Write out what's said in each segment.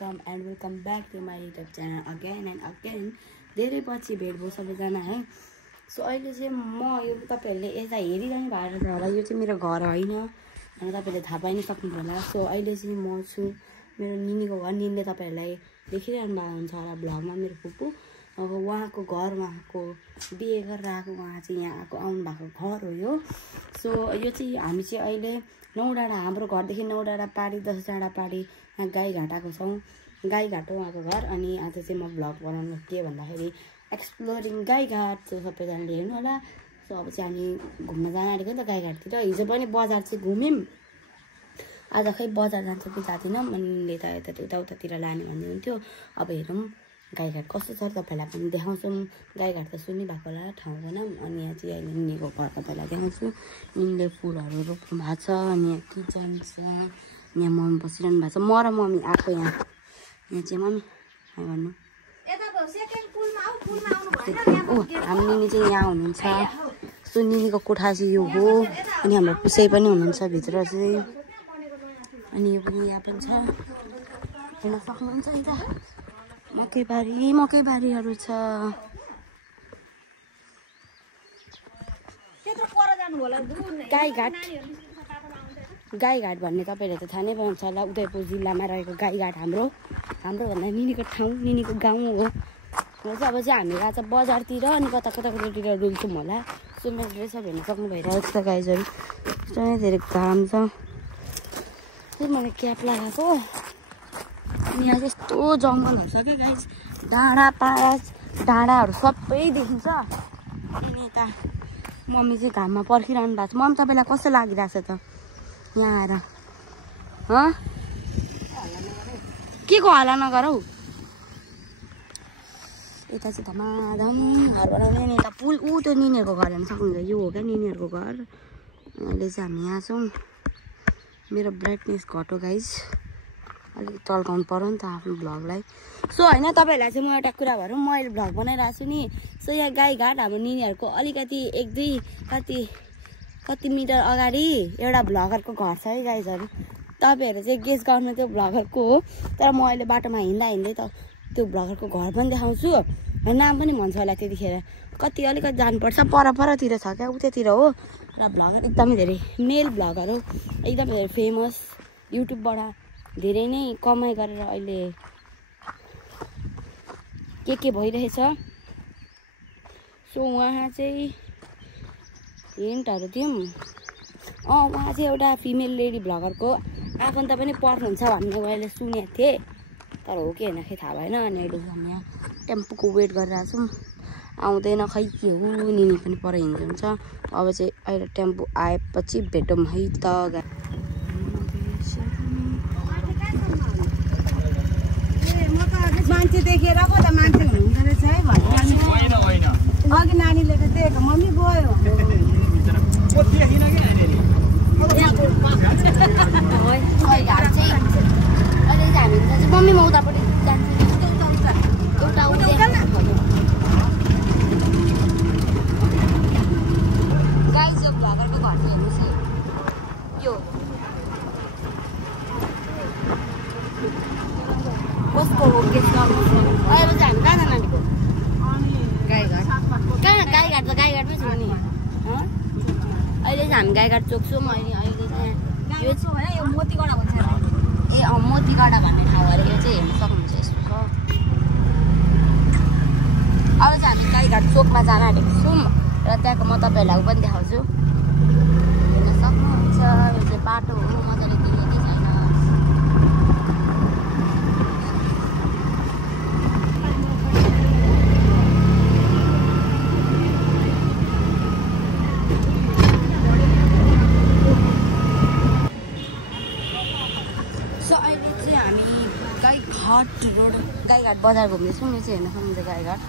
Welcome back to my YouTube channel again and again. धेरै पछि भेट भयो सबैजना है। सो अहिले चाहिँ म यो तपाईहरुले यता हेरिरहनु भएको छ होला, यो चाहिँ मेरो घर होइन अनि तपाईले थाहा पाइन सक्नु होला। सो अहिले चाहिँ म छु मेरो निनीको घर। निनीले तपाईहरुलाई देखिरहनु भएको हुन्छ होला भ्लगमा मेरो फुपू। अब उहाँको घर, उहाँको बिहे गरेर आएको, उहाँ चाहिँ यहाँ आएको आउनु भएको घर हो यो। सो यो चाहिँ हामी चाहिँ अहिले नौडाँडा, हाम्रो घरदेखि नौडाँडा पारी 10 डाँडा पारी यहाँ गाईघाट आएको छौँ। गाईघाट हो उहाँको घर। अनि आज चाहिँ म भ्लग बनाउनु के भन्दाखेरि एक्सप्लोरिङ गाईघाट। सो सबैजनाले हेर्नु होला। सो अब चाहिँ हामी घुम्न जान आँटेको नि त गाईघाटतिर। हिजो पनि बजार चाहिँ घुम्यौँ, आज खै बजार जान्छ कि जाँदैनौँ। मनले त उतातिर लाने भन्ने हुन्थ्यो। अब हेरौँ गाईघाट कस्तो छ तपाईँलाई पनि देखाउँछौँ। गाईघाट त सुनिरहेको होला ठाउँको नाम। अनि यहाँ चाहिँ अहिले निनीको घर तपाईँलाई देखाउँछु। निनीले फुलहरू रोप्नु भएको छ। अनि यहाँ किचन छ, यहाँ मम्मी बसिरहनु भएको छ। म र मम्मी आएको यहाँ चाहिँ मम्मी भन्नु हाम्रो निनी चाहिँ यहाँ हुनुहुन्छ। सो निनीको कोठा चाहिँ यो हो। अनि हाम्रो पुसै पनि हुनुहुन्छ भित्र चाहिँ। अनि यो पनि यहाँ पनि छ, हेर्न सक्नुहुन्छ नि त। मकैबारीहरू छ। गाईघाट भन्ने तपाईँहरूले त थाहा नै पाउँछ होला, उदयपुर जिल्लामा रहेको गाईघाट हाम्रो भन्दा निनीको ठाउँ, निनीको गाउँ हो। अब चाहिँ हामी गएको छ बजारतिर। अनि कतातिर डुल्छौँ होला। सो मेरो ड्रेसअप हेर्न सक्नु भइरहेको छ गाइजहरू। यस्तो नै धेरै घाम छ। त्यही मैले क्याप लगाएको। अनि यहाँ चाहिँ यस्तो जङ्गलहरू छ क्या गाइज। डाँडाहरू सबै देखिन्छ। अनि यता मम्मी चाहिँ घाममा पर्खिरहनु भएको छ। मम्मी तपाईँलाई कस्तो लागिरहेको छ त यहाँ आएर? के को हल्ला नगर हौ। यता चाहिँ धमाधम घर बनाउने। अनि यता पुल त्यो निनीहरूको घर हेर्न सक्नुहुन्छ। यो हो क्या निनीहरूको घर। अहिले चाहिँ हामी यहाँ छौँ। मेरो ब्राइटनेस घट्यो गाइज, अलिकति टल्काउनु पऱ्यो नि त आफ्नो भ्लगलाई। सो होइन तपाईँहरूलाई चाहिँ म एउटा कुरा भनौँ, म अहिले भ्लग बनाइरहेको छु नि। सो यहाँ गाईघाट हाम्रो निनीहरूको अलिकति 1-2 कति मिटर अगाडि एउटा भ्लगरको घर छ है गाइजहरू। तपाईँहरू चाहिँ गेस गर्नु त्यो भ्लगरको हो। तर म अहिले बाटोमा हिँड्दै त त्यो भ्लगरको घर पनि देखाउँछु। नाम पनि भन्छ होला त्यतिखेर। अलिकति जानुपर्छ, परतिर छ क्या, उतातिर हो। र भ्लगर एकदमै धेरै मेल भ्लगर हो, एकदमै धेरै फेमस। युट्युबबाट धेरै नै कमाइ गरेर अहिले के भइरहेछ। सो उहाँ चाहिँ हिन्टहरू दिउँ। उहाँ चाहिँ एउटा फिमेल लेडी भ्लगरको आफन्त पनि पर्नुहुन्छ भन्ने मैले सुनेको थिएँ, तर हो कि होइन खै थाहा भएन। अनि अहिले हामी यहाँ टेम्पोको वेट गरिरहेको छौँ, आउँदैन खै के हो। निनी पनि पर हिँड्नुहुन्छ। अब चाहिँ अहिले टेम्पो आएपछि भेटौँ है त। मान्छे देखेर पो त मान्छे हुनुहुँदो रहेछ है भनेर अघि नानीले त देखेको मम्मी गयो। मम्मी म उतापट्टि जान्छु। गाइज यो भ्लगरको घर चाहिँ हेर्नुहोस् है, यो कसको हो गेस गर्नुहोस्। अहिले चाहिँ हामी कहाँ जान आँटेको? गाईघाट। कहाँ गाईघाट त गाईघाटमै छु नि। अहिले चाहिँ हामी गाईघाट चोक छौँ। अहिले चाहिँ यो मोतीगढा भन्छ। मोतीगढा भन्ने ठाउँ अरे यो चाहिँ हेर्न सक्नुहुन्छ। यस्तो छ। अब चाहिँ हामी गाईघाट चोकमा जान आँटेको छौँ र त्यहाँको म तपाईँहरूलाई पनि देखाउँछु। हेर्न सक्नुहुन्छ यो चाहिँ बाटो हो, मजाले देखेकै छैन। गाईघाट बजार घुम्दैछौँ। यो चाहिँ हेर्न सक्नुहुन्छ गाईघाट।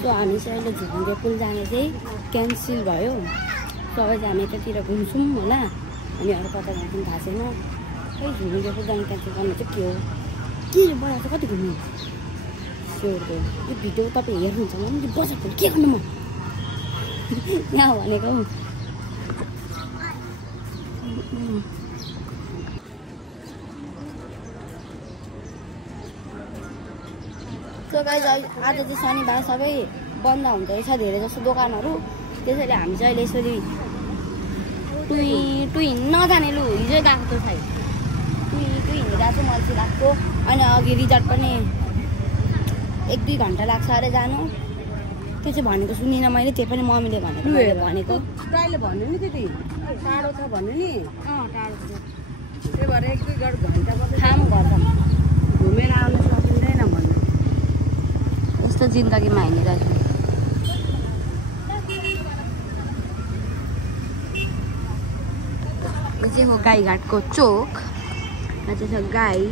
सो हामी चाहिँ अहिले झुन्डे पुल जाने चाहिँ क्यान्सल भयो। सो अब चाहिँ हामी यतातिर घुम्छौँ होला। अनि अरू कता जान्छौँ थाहा छैन। खै झुन्डे पुल जानु क्यान्सल गर्नु चाहिँ के हो, के बनाएको कति घुम्नु। स्योरको यो भिडियो तपाईँ हेर्नुहुन्छ भने बजारको के गर्नु म यहाँ भनेको सो गाइज आज चाहिँ शनिबार सबै बन्द हुँदो रहेछ धेरै जस्तो दोकानहरू त्यसैले हामी चाहिँ अहिले यसरी टुई नजाने लु हिजो गएको थियो सायद टुई हिँडेर चाहिँ मैले चाहिँ गएको अनि अघि रिजर्ट पनि 1-2 घन्टा लाग्छ अरे जानु त्यो चाहिँ भनेको सुनिनँ मैले त्यो पनि मम्मीले भनेको दाइले भन्यो नि त्यति टाढो छ भन्यो नि टाढो छ त्यही भएर 1-2 घन्टा काम गर्दा घुमेर आउनु सकिँदैन भन्नु यस्तो जिन्दगीमा हिँडिरहेको यो चाहिँ हो गाईघाटको चोक यहाँ चाहिँ छ गाई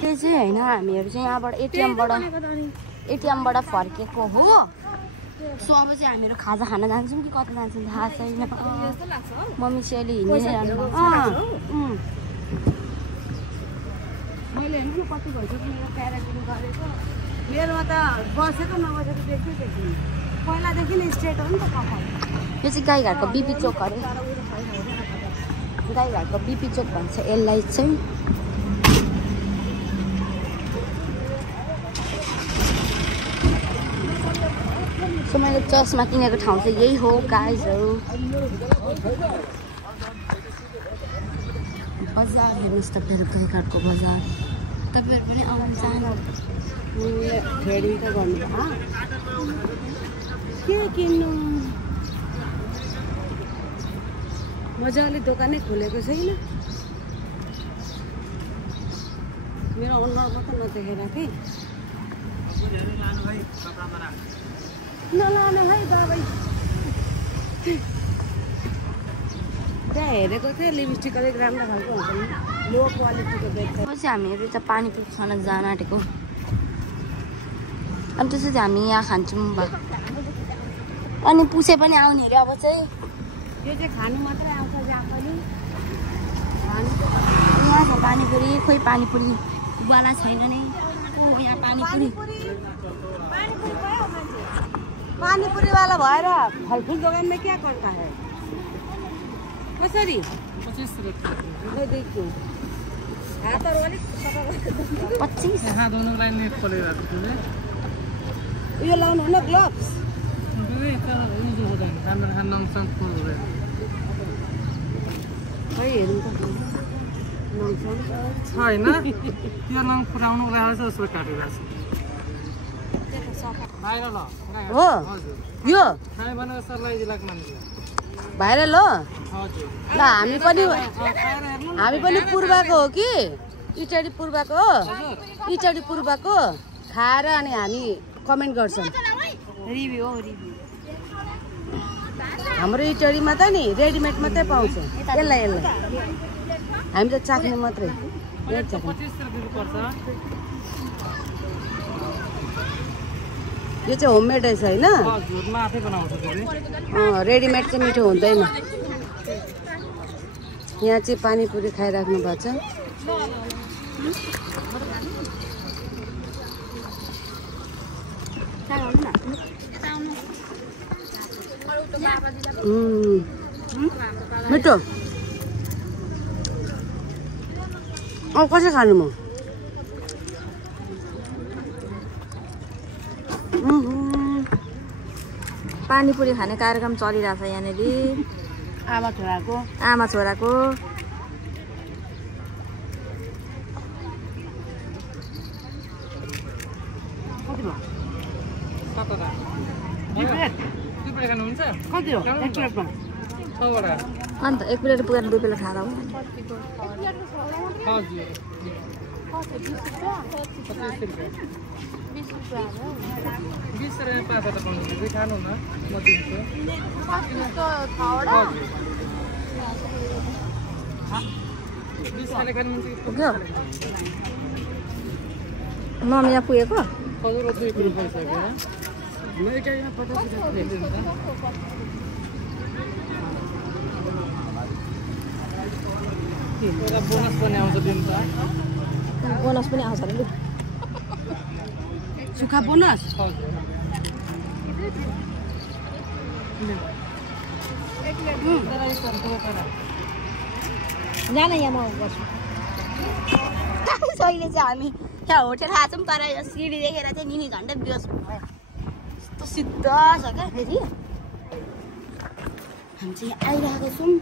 त्यो चाहिँ होइन हामीहरू चाहिँ यहाँबाट एटिएमबाट फर्केको हो सो अब चाहिँ हामीहरू खाजा खान जान्छौँ कि कता जान्छौँ थाहा छैन मम्मी चाहिँ अहिले हिँडिरहनु मैले हेर्नु न कति भइसक्यो मेरो प्याराग्लाइडिङ गरेको मेरोमा त बसेको नबसेको देखिन पहिलादेखि नै स्ट्रेट हो नि त कपाल यो चाहिँ गाईघाटको बिपी चोक अरे गाईघाटको बिपी चोक भन्छ यसलाई चाहिँ सो मैले चस्मा किनेको ठाउँ चाहिँ यही हो गाइजहरू बजार हेर्नुहोस् तपाईँहरू गाईघाटको बजार तपाईँहरू पनि आउनु चाहनु ट्रेडिङ त गर्नु के किन्नु मजाले दोकानै खोलेको छैन मेरो अनुहारमा त नदेखेर कि नलानु है दबाई त्यहाँ हेरेको थिएँ लिपस्टिक अलिक राम्रो खालको हुन्छ नि लो क्वालिटीको देख्छ पछि हामीहरू त पानीपुरी खान जान आँटेको अनि त्यसपछि हामी यहाँ खान्छौँ अनि पुसे पनि आउने अरे अब चाहिँ यो चाहिँ खानु मात्रै आउँछ जहाँ पनि यहाँ छ पानीपुरी खोइ पानीपुरी वाला छैन नि ओ यहाँ पानीपुरी पानीपुरी वाला भएर फलफुल दोकान में क्या करता है कसरी 25 मैं देखूं हाथ और वाली 25 यहाँ दोनों लाइन में खोलेगा ये लाउनु न ग्लोभ्स खै हेर्नु त छैन त्यो नङ पुराउनु रहेछ उसले काटिरहेछ बाहिर ल हो यो खाए भनेर सर लगाइदिला मान्छे बाहिर ल हजुर ल हामी पनि पूर्वको हो कि इटडी पूर्वको हो इटडी पूर्वको खाएर अनि हामी कमेन्ट गर्छौँ रिभ्यू हो रिभ्यू हाम्रो इटडीमा त नि रेडिमेड मात्रै पाउँछ यसलाई हामी त चाख्ने मात्रै 25 रुपैयाँ पर्छ यो चाहिँ होममेड रहेछ होइन हजुरमा आफै बनाउँछ रेडिमेड चाहिँ मिठो हुँदैन यहाँ चाहिँ पानीपुरी खाइराख्नु भएको छ मिठो कसरी खानु म पानीपुरी खाने कार्यक्रम चलिरहेछ यहाँनिर आमा छोराको आमा छोराको कति भयो 7 खानुहुन्छ कति हो एक प्लेटमा 6 वटा अन्त एक प्लेट पुगेर 2 प्लेट खाँदा हो हजुर 20 रुपैयाँ 5 वटा पाउनुहुन्छ खानु न म दिन्छु 20 खाने खानुहुन्छ पुग्यो मम्मी यहाँ पुगेको खजुर 2 किलो भइसक्यो मेरो इटालीमा 50 रुपैयाँ एउटा बोनस पनि आउँछ दिन त बोनस पनि आउँछ अरे सुक्खा बोनस जान यहाँ म गर्छु अहिले चाहिँ हामी त्यहाँ होटेल आएको छौँ तर यो सिडी देखेर चाहिँ निनी झन्डै बेहोस भयो यस्तो सिधा छ क्या फेरि हामी चाहिँ आइरहेको छौँ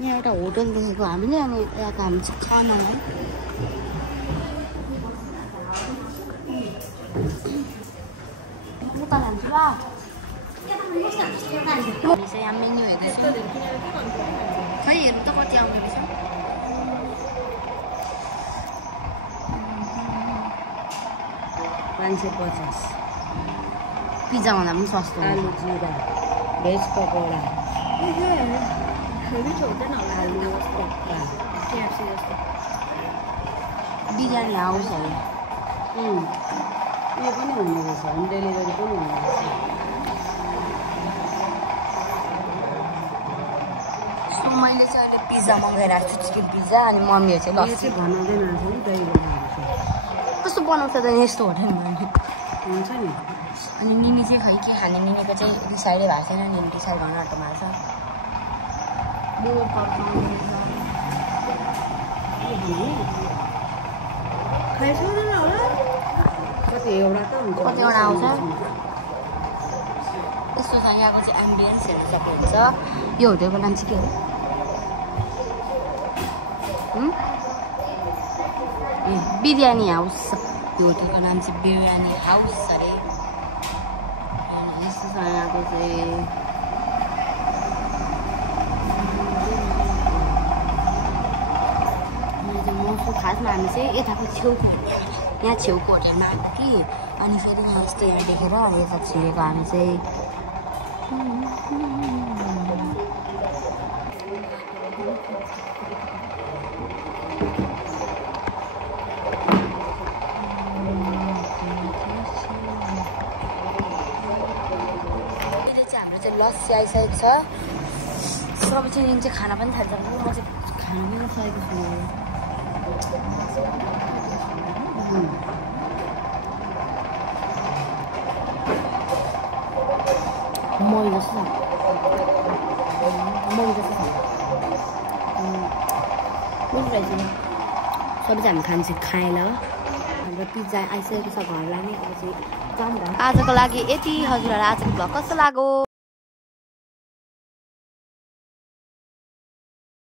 यहाँ एउटा होटल देखेको हामीले अनि यहाँको हामी चाहिँ खाना है उता लान्छु ल हामी चाहिँ यहाँ मेन्यू हेर्दैछौँ खै हेर्नु त कति आउँदो रहेछ $550 पिज्जा भन्दा पनि सस्तो आलु जिरा भेज पकौडा आलु पक्का बिरयानी हाउस हो उयो पनि हुने रहेछ होम डेलिभरी पनि हुने रहेछ सो मैले चाहिँ अहिले पिज्जा मगाइरहेको छु चिकन पिज्जा अनि मम्मीहरू चाहिँ लस्सी बनाउँदैन रहेछ नि दही कस्तो बनाउँछ त यस्तो होटेलमा हुन्छ नि अनि निनी चाहिँ खै के खाने निनीको चाहिँ डिसाइडै भएको छैन निनी डिसाइड गर्न आँटोमा छ कतिवटा आउँछ यस्तो छ यहाँको चाहिँ एम्बियन्स हेर्न सक्नुहुन्छ यो होटेलको नाम चाहिँ के हो बिरयानी हाउस यो होटेलको नाम चाहिँ बिरयानी हाउस अरे यस्तो छ यहाँको चाहिँ मसु खासमा हामी चाहिँ यताको छेउको यहाँ छेउको होटेलमा आएको कि अनि फेरि यहाँ यस्तो यहाँ देखेर यता छिरेको हामी चाहिँ लस्सी आइसकेको छ सबै चाहिँ चाहिँ खाना पनि थाल्छ म चाहिँ खाना पनि सकेको छु मही जस्तो सबै चाहिँ हामी खान्छौँ खाएन हाम्रो पिज्जा आइसकेको छ घर लाने आजको लागि यति हजुरहरू आजको भ्लग कस्तो लाग्यो